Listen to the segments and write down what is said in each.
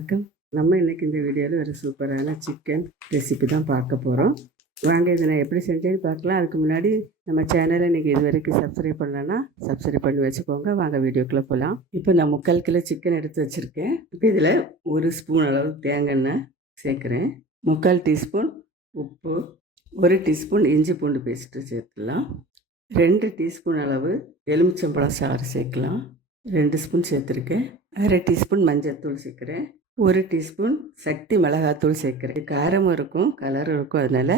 வணக்கம். நம்ம இன்றைக்கி இந்த வீடியோவில் ஒரு சூப்பரான சிக்கன் ரெசிபி தான் பார்க்க போகிறோம் வாங்க இதை நான் எப்படி செஞ்சேன்னு பார்க்கலாம். அதுக்கு முன்னாடி நம்ம சேனலை நீங்கள் இது வரைக்கும் சப்ஸ்கிரைப் பண்ணலன்னா சப்ஸ்கிரைப் பண்ணி வச்சுக்கோங்க. வாங்க வீடியோக்குள்ளே போகலாம் இப்போ நான் முக்கால் கிலோ சிக்கன் எடுத்து வச்சுருக்கேன். இப்போ இதில் ஒரு ஸ்பூன் அளவு தேங்காய் எண்ணெய் சேர்க்குறேன். முக்கால் டீஸ்பூன் உப்பு ஒரு டீஸ்பூன் இஞ்சி பூண்டு பேஸ்ட்டு சேர்த்துக்கலாம் ரெண்டு டீஸ்பூன் அளவு எலுமிச்சம்பழம் சாறு சேர்க்கலாம். ரெண்டு ஸ்பூன் சேர்த்துருக்கேன். அரை டீஸ்பூன் மஞ்சள்தூள் சேர்க்குறேன். ஒரு டீஸ்பூன் சக்தி மிளகாத்தூள் சேர்க்குறேன். காரமும் இருக்கும் கலரும் இருக்கும். அதனால்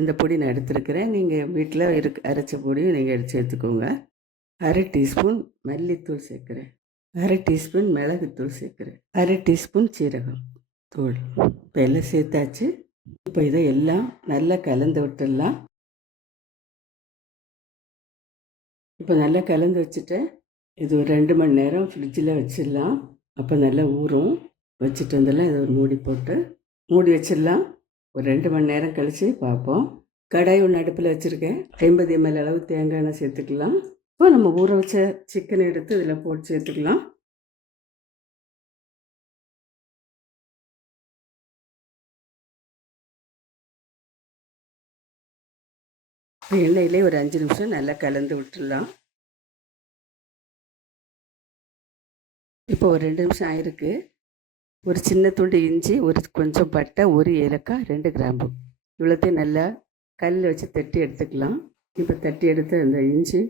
இந்த பொடி நான் எடுத்துருக்கிறேன். நீங்கள் வீட்டில் இருக்கு அரைச்ச பொடியும் நீங்கள் எடுத்து எடுத்துக்கோங்க அரை டீஸ்பூன் மல்லித்தூள் சேர்க்குறேன். அரை டீஸ்பூன் மிளகுத்தூள் சேர்க்குறேன். அரை டீஸ்பூன் சீரகம் தூள். இப்போ எல்லாம் சேர்த்தாச்சு. இப்போ இதை எல்லாம் நல்லா கலந்து விட்டுடலாம். இப்போ நல்லா கலந்து வச்சுட்டேன். இது ஒரு ரெண்டு மணி நேரம் ஃப்ரிட்ஜில் வச்சிடலாம். அப்போ நல்லா ஊறும். வச்சுட்டு வந்துடலாம் இதை ஒரு மூடி போட்டு மூடி வச்சிடலாம். ஒரு ரெண்டு மணி நேரம் கழித்து பார்ப்போம். கடாய் ஒன்று அடுப்பில் வச்சுருக்கேன். ஐம்பது எம்எல் அளவு தேங்காய் எண்ணெய் சேர்த்துக்கலாம். இப்போ நம்ம ஊற வச்ச சிக்கனை எடுத்து இதில் போட்டு சேர்த்துக்கலாம். எண்ணெயிலே ஒரு அஞ்சு நிமிஷம் நல்லா கலந்து விட்டுடலாம். இப்போ ஒரு ரெண்டு நிமிஷம் ஆயிருக்கு. ஒரு சின்ன துண்டு இஞ்சி ஒரு கொஞ்சம் பட்டை ஒரு ஏலக்காய் ரெண்டு கிராம்பு. இவ்வளோத்தையும் நல்லா கல்லில் வச்சு தட்டி எடுத்துக்கலாம். இப்போ தட்டி எடுத்து அந்த இஞ்சி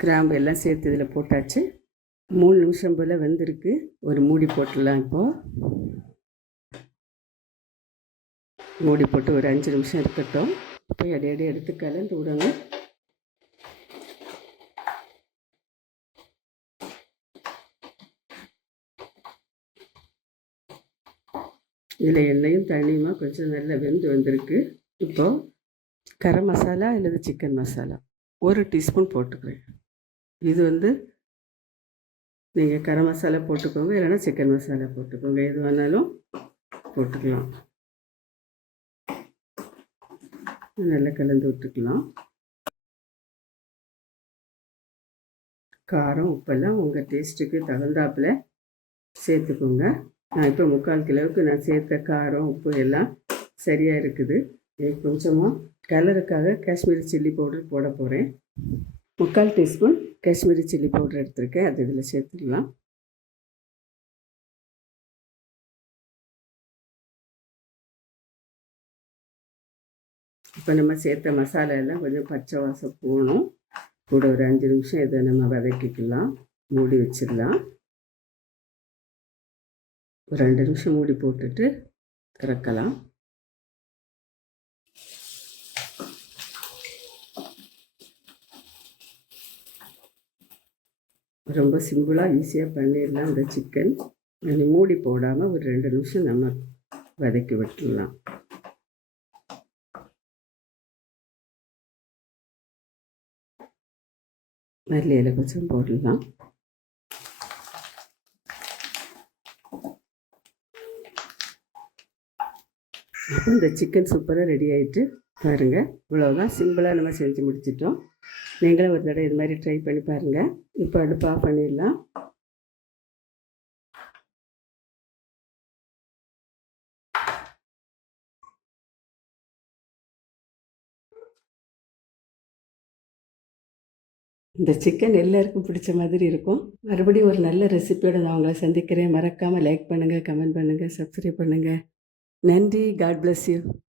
கிராம்பு எல்லாம் சேர்த்து இதில் போட்டாச்சு. மூணு நிமிஷம் போல் வெந்திருக்கு. ஒரு மூடி போட்டுடலாம் இப்போது மூடி போட்டு ஒரு அஞ்சு நிமிஷம் இருக்கட்டும். இப்போ இடையிடையே எடுத்து கலந்து விடணும் இதில் எண்ணெயும் தண்ணியுமாக கொஞ்சம் நல்லா வெந்து வந்திருக்கு. இப்போது கரம் மசாலா அல்லது சிக்கன் மசாலா ஒரு டீஸ்பூன் போட்டுக்கிறேன். இது வந்து நீங்கள் கரம் மசாலா போட்டுக்கோங்க இல்லைன்னா சிக்கன் மசாலா போட்டுக்கோங்க. எது வேணாலும் போட்டுக்கலாம். நல்லா கலந்து விட்டுக்கலாம். காரம் உப்பெல்லாம் உங்கள் டேஸ்ட்டுக்கு தகுந்தாப்பில் சேர்த்துக்கோங்க. நான் இப்போ முக்கால் கிலோவுக்கு நான் சேர்த்த காரம் உப்பு எல்லாம் சரியாக இருக்குது. கொஞ்சமாக கலருக்காக காஷ்மீரி சில்லி பவுடர் போட போகிறேன் முக்கால் டீஸ்பூன் காஷ்மீரி சில்லி பவுடர் எடுத்திருக்கேன். அது இதில் சேர்த்துக்கலாம் இப்போ நம்ம சேர்த்த மசாலா எல்லாம் கொஞ்சம் பச்சை வாசம் போகணும். கூட ஒரு அஞ்சு நிமிஷம் இதை நம்ம வதக்கிக்கலாம். மூடி வச்சிடலாம். ஒரு ரெண்டு நிமிஷம் மூடி போட்டுட்டு திறக்கலாம். ரொம்ப சிம்பிளாக ஈஸியாக பண்ணிடலாம் இந்த சிக்கன் மூடி போடாமல் ஒரு ரெண்டு நிமிஷம் நம்ம வதக்கி விட்டுடலாம். மல்லியில் கொஞ்சம் போடலாம். இந்த சிக்கன் சூப்பராக ரெடி ஆகிட்டு பாருங்கள் இவ்வளோதான் சிம்பிளாக நம்ம செஞ்சு முடிச்சிட்டோம். நீங்களும் ஒரு தடவை இது மாதிரி ட்ரை பண்ணி பாருங்கள் இப்போ அடுப்பாக பண்ணிடலாம். இந்த சிக்கன் எல்லாருக்கும் பிடிச்ச மாதிரி இருக்கும். மறுபடியும் ஒரு நல்ல ரெசிபியோட நான் உங்களை சந்திக்கிறேன். மறக்காமல் லைக் பண்ணுங்கள் கமெண்ட் பண்ணுங்கள் சப்ஸ்கிரைப் பண்ணுங்கள் Nandi, God bless you.